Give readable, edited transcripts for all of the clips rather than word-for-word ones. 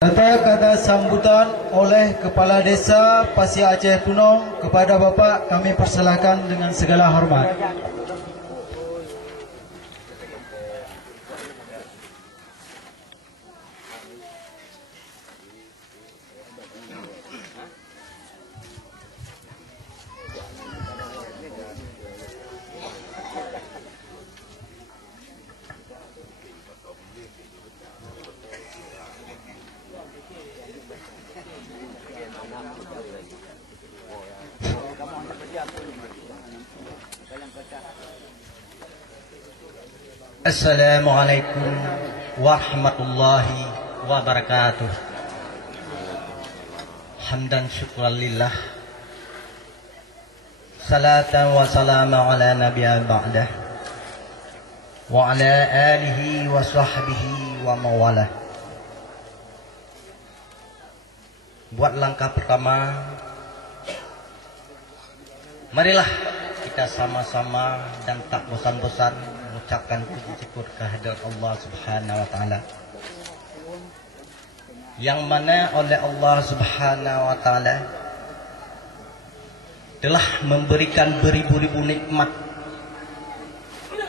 Kata-kata sambutan oleh Kepala Desa Pasir Aceh Punong kepada Bapak kami persilakan dengan segala hormat. Assalamualaikum warahmatullahi wabarakatuh. Hamdan syukran lillah, salatan wa salamu ala nabiyil ba'dah, wa ala alihi wa sahbihi wa mawalah. Buat langkah pertama, marilah kita sama-sama dan tak bosan-bosan mengucapkan puji syukur kehadirat Allah Subhanahu wa taala, yang mana oleh Allah Subhanahu wa taala telah memberikan beribu-ribu nikmat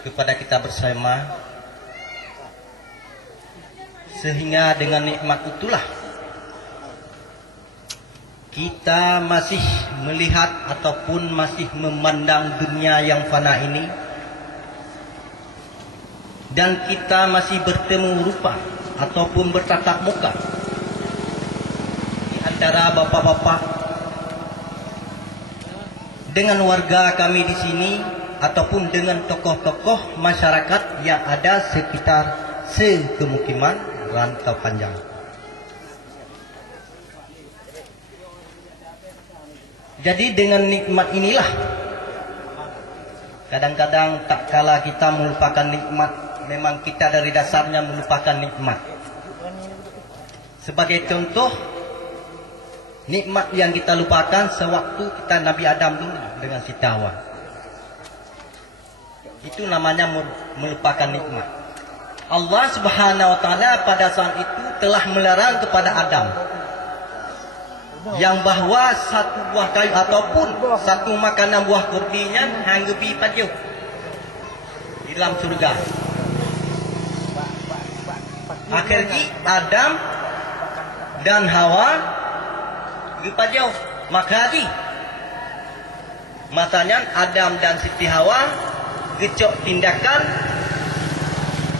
kepada kita bersama, sehingga dengan nikmat itulah kita masih melihat ataupun masih memandang dunia yang fana ini, dan kita masih bertemu rupa ataupun bertatap muka di antara bapak-bapak dengan warga kami di sini ataupun dengan tokoh-tokoh masyarakat yang ada sekitar sekemukiman Rantau Panjang. Jadi dengan nikmat inilah kadang-kadang tak kala kita melupakan nikmat, memang kita dari dasarnya melupakan nikmat. Sebagai contoh, nikmat yang kita lupakan sewaktu kita Nabi Adam dulu dengan Siti Hawa. Itu namanya melupakan nikmat. Allah Subhanahu wa taala pada saat itu telah melarang kepada Adam yang bahwa satu buah kayu ataupun satu makanan buah kurdinya hanggepi paju di dalam surga. Akhirnya Adam dan Hawa gepajau maka di matanya Adam dan Siti Hawa gecok tindakan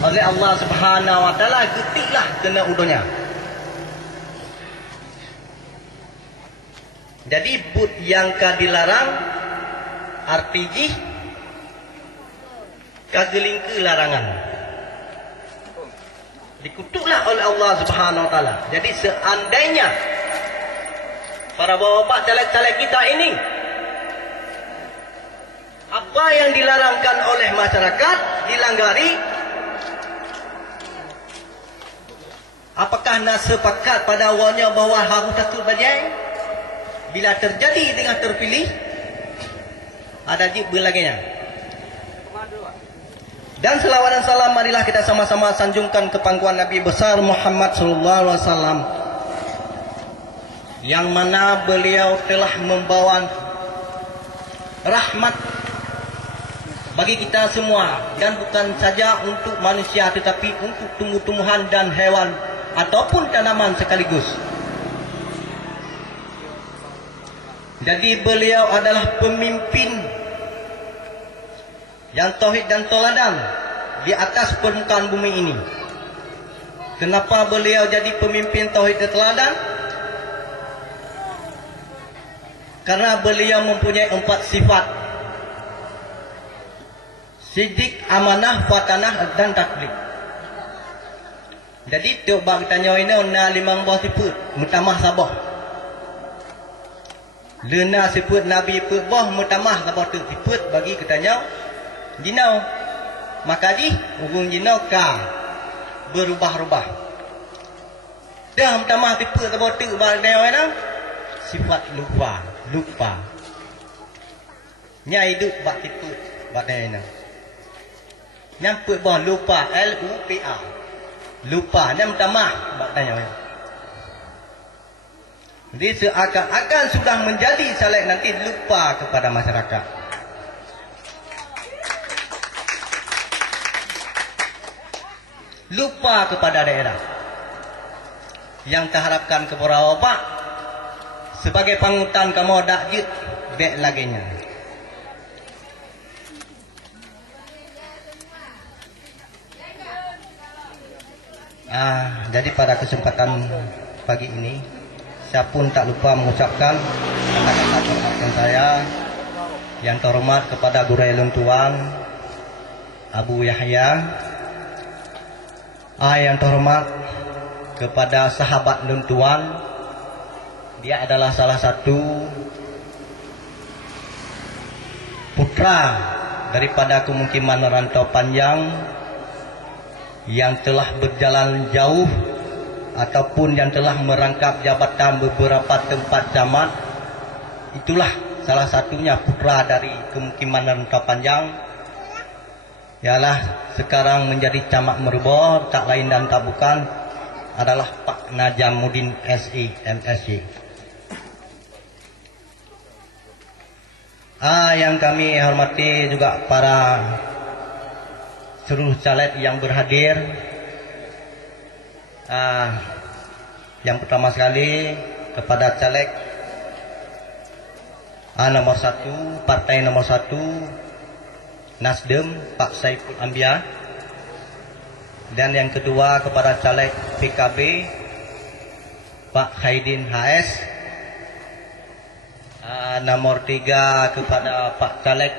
oleh Allah Subhanahu wa taala, getiklah kena udonya. Jadi but yang dilarang RPG kagelingke larangan dikutuklah oleh Allah Subhanahu wa taala. Jadi seandainya para bapak caleg-caleg kita ini apa yang dilarangkan oleh masyarakat dilanggari, apakah nak sepakat pada awalnya bahwa harus satu bajai? Bila terjadi dengan terpilih, ada jib berlaginya. Dan selawat dan salam marilah kita sama-sama sanjungkan ke pangkuan Nabi besar Muhammad sallallahu alaihi wasallam, yang mana beliau telah membawa rahmat bagi kita semua, dan bukan saja untuk manusia tetapi untuk tumbuh-tumbuhan dan hewan ataupun tanaman sekaligus. Jadi beliau adalah pemimpin yang tauhid dan teladan di atas permukaan bumi ini. Kenapa beliau jadi pemimpin tauhid dan teladan? Karena beliau mempunyai 4 sifat: sidik, amanah, fatanah dan taklik. Jadi tiap bang tanya ini na 5 buah sifat mutamah sabah. Lena sifat Nabi put boh mutamah sabah tu sifat bagi katanya jinau. Maka di hubung jinau ka berubah-ubah. Dah mutamah sifat sabah tu bagi dia sifat lupa. Nya hidup bak sifat bak dia. Nyampe boh lupa, L-U-P-A. Lupa, dia mutamah bak tanya. Dia seakan-akan sudah menjadi caleg nanti lupa kepada masyarakat. Lupa kepada daerah. Yang terharapkan kepada bapak sebagai pangutan kamu dak jut bek laginya. Jadi pada kesempatan pagi ini saya pun tak lupa mengucapkan kata-kata penghormatan saya yang terhormat kepada Guru Luntuan Abu Yahya, yang terhormat kepada sahabat Luntuan. Dia adalah salah satu putra daripada kemukiman rantau panjang yang telah berjalan jauh ataupun yang telah merangkap jabatan beberapa tempat camat. Itulah salah satunya putra dari kemukiman rantau panjang, ialah sekarang menjadi camat Merbau, tak lain dan tak bukan adalah Pak Najamuddin SI MSc. Yang kami hormati juga para seluruh caleg yang berhadir. Yang pertama sekali kepada caleg nomor 1, partai nomor 1 Nasdem, Pak Saiful Ambia. Dan yang kedua kepada caleg PKB Pak Khaidin HS. Nomor 3 kepada Pak caleg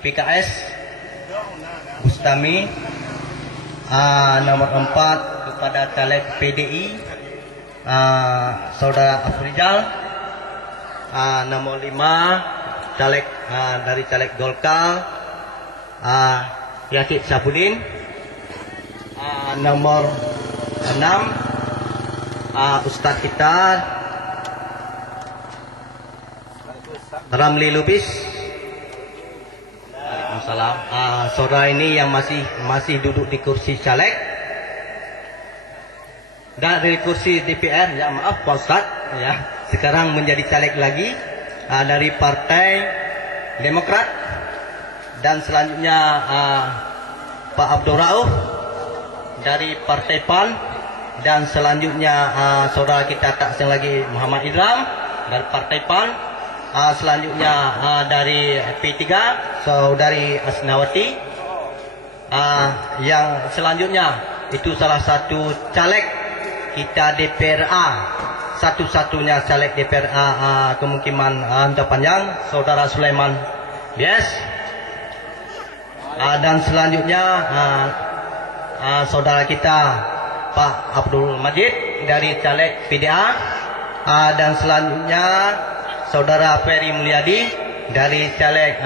PKS Bustami. Nomor 4 kepada caleg PDI Saudara Afrizal. Nomor 5 caleg dari caleg Golkar Yakib Sabudin. Nomor 6 Ustaz kita Ramli Lubis. Waalaikumsalam. Saudara ini yang masih duduk di kursi caleg dan dari kursi DPR, ya maaf Pak Ustaz, ya sekarang menjadi caleg lagi dari Partai Demokrat. Dan selanjutnya Pak Abdul Rauf dari Partai PAN. Dan selanjutnya saudara kita tak asing lagi Muhammad Idram dari Partai PAN. Selanjutnya dari P3 Saudari Asnawati. Yang selanjutnya itu salah satu caleg kita DPRA, satu-satunya caleg DPRA kemukiman rantau panjang, Saudara Sulaiman Bias. Dan selanjutnya saudara kita Pak Abdul Majid dari caleg PDA. Dan selanjutnya Saudara Ferry Mulyadi dari caleg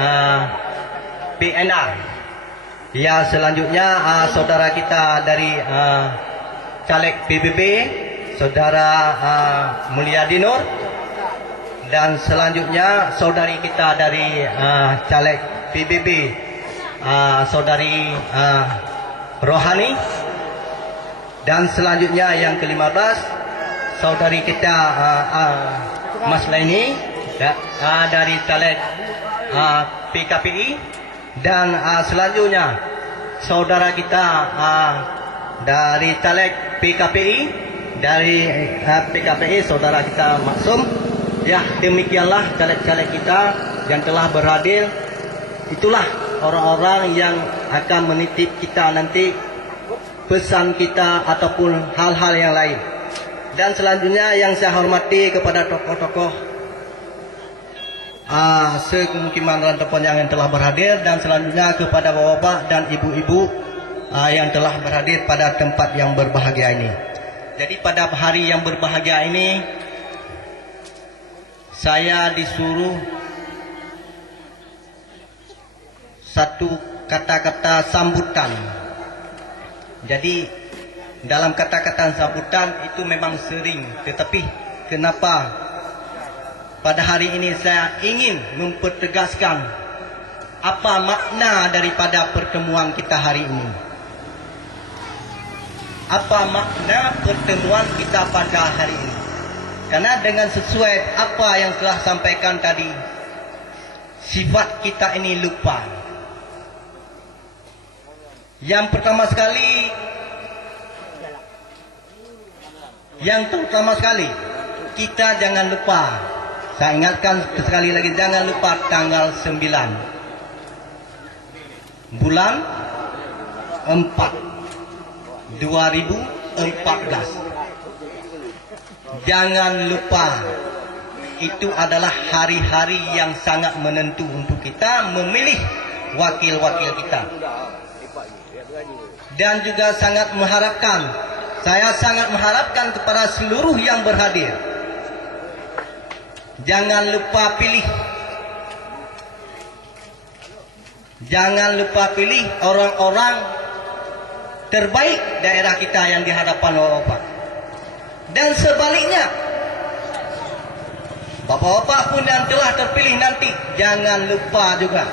PNR. Ya, selanjutnya saudara kita dari caleg PBB, Saudara Mulyadi Nur. Dan selanjutnya saudari kita dari caleg PBB, Saudari Rohani. Dan selanjutnya yang ke-15 saudari kita Mas Laini dari caleg PKPI. Dan selanjutnya saudara kita dari caleg PKPI, dari PKPI saudara kita Maksum. Ya, demikianlah caleg-caleg kita yang telah berhadir. Itulah orang-orang yang akan menitip kita nanti pesan kita ataupun hal-hal yang lain. Dan selanjutnya yang saya hormati kepada tokoh-tokoh sekemukiman rantau panjang yang telah berhadir. Dan selanjutnya kepada bapak-bapak dan ibu-ibu yang telah berhadir pada tempat yang berbahagia ini. Jadi pada hari yang berbahagia ini saya disuruh satu kata-kata sambutan. Jadi dalam kata-kata sambutan itu memang sering, tetapi kenapa pada hari ini saya ingin mempertegaskan apa makna daripada pertemuan kita hari ini. Apa makna pertemuan kita pada hari ini? Karena dengan sesuai apa yang telah sampaikan tadi, sifat kita ini lupa. Yang pertama sekali, kita jangan lupa. Saya ingatkan sekali lagi, jangan lupa tanggal 9 bulan 4 2014. Jangan lupa, itu adalah hari-hari yang sangat menentu untuk kita memilih wakil-wakil kita. Dan juga saya sangat mengharapkan kepada seluruh yang berhadir, jangan lupa pilih. Jangan lupa pilih orang-orang terbaik daerah kita yang di hadapan Bapak. Dan sebaliknya, Bapak-bapak pun yang telah terpilih nanti, jangan lupa juga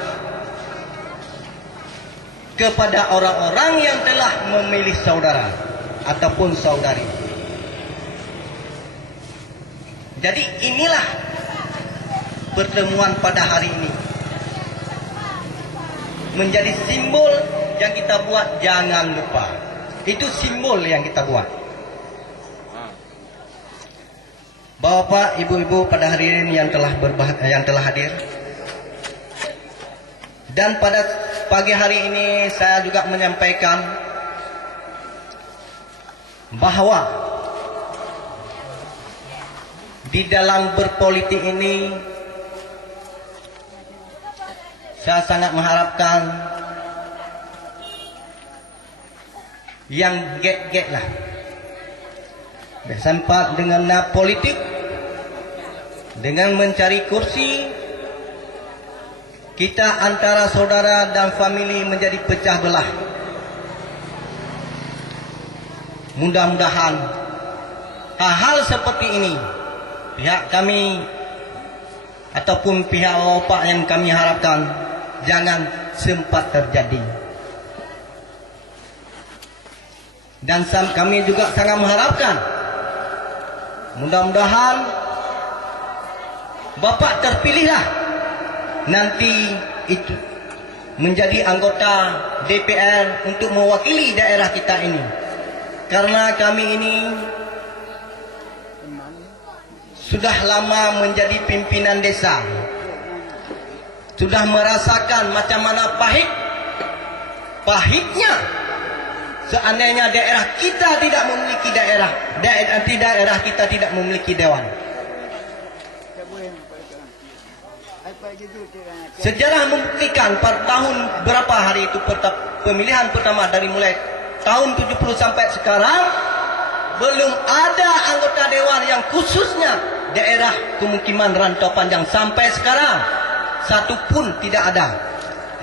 kepada orang-orang yang telah memilih saudara ataupun saudari. Jadi inilah pertemuan pada hari ini, menjadi simbol yang kita buat. Jangan lupa, itu simbol yang kita buat. Bapak, ibu-ibu pada hari ini yang telah hadir, dan pada pagi hari ini saya juga menyampaikan bahwa di dalam berpolitik ini saya sangat mengharapkan yang get lah. Bersempat dengan politik, dengan mencari kursi, kita antara saudara dan famili menjadi pecah belah. Mudah-mudahan hal-hal seperti ini, pihak kami ataupun pihak Bapak yang kami harapkan jangan sempat terjadi. Dan kami juga sangat mengharapkan, mudah-mudahan Bapak terpilihlah nanti itu menjadi anggota DPR untuk mewakili daerah kita ini. Karena kami ini sudah lama menjadi pimpinan desa, sudah merasakan macam mana pahitnya seandainya daerah kita tidak memiliki daerah kita tidak memiliki dewan. Sejarah membuktikan pada tahun berapa hari itu pemilihan pertama dari mulai tahun 70 sampai sekarang, belum ada anggota dewan yang khususnya daerah pemukiman rantau panjang sampai sekarang. Satu pun tidak ada.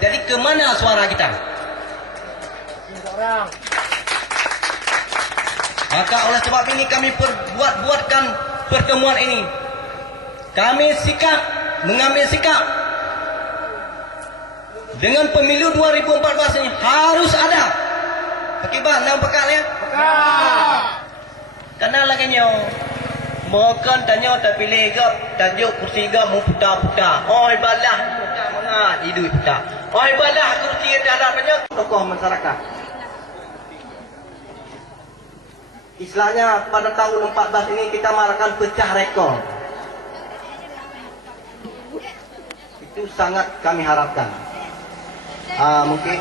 Jadi kemana suara kita? Maka oleh sebab ini kami buatkan pertemuan ini. Kami mengambil sikap dengan pemilu 2014 ini harus ada. Pakibat nampak ya? Karena lagi makan tanya tak pilih ke tajuk kursi ke mau putar-putar. Oi balah putar mana hidup putar. Oi balah kursi dalam banyak tokoh masyarakat. Istilahnya pada tahun 14 ini kita merayakan pecah rekor. Itu sangat kami harapkan. Mungkin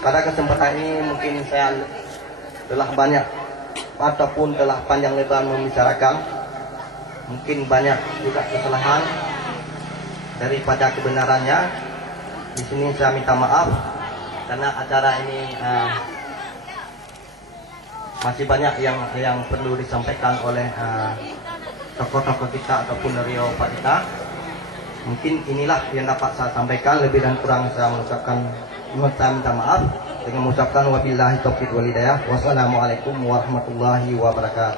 pada kesempatan ini mungkin saya telah banyak ataupun telah panjang lebar membicarakan, mungkin banyak juga kesalahan daripada kebenarannya. Di sini saya minta maaf karena acara ini masih banyak yang perlu disampaikan oleh tokoh-tokoh kita ataupun dari Bapak kita. Mungkin inilah yang dapat saya sampaikan. Lebih dan kurang saya minta maaf dengan mengucapkan wabillahi taufiq wal hidayah. Wassalamualaikum warahmatullahi wabarakatuh.